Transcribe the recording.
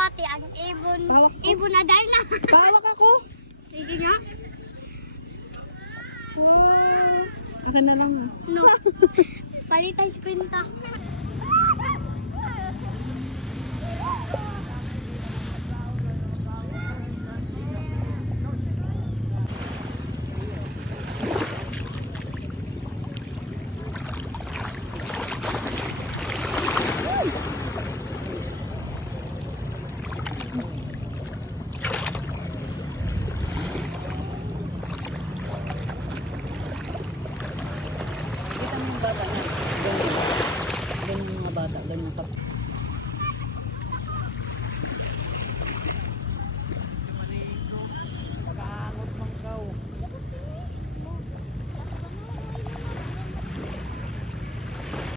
pati ang ibon. Hawak. Ibon na dahil na. Pawak ako. Sige nga. Wow. Akin na lang. No. Palitay sa kwenta. Ganyan yung mga bata. Ganyan yung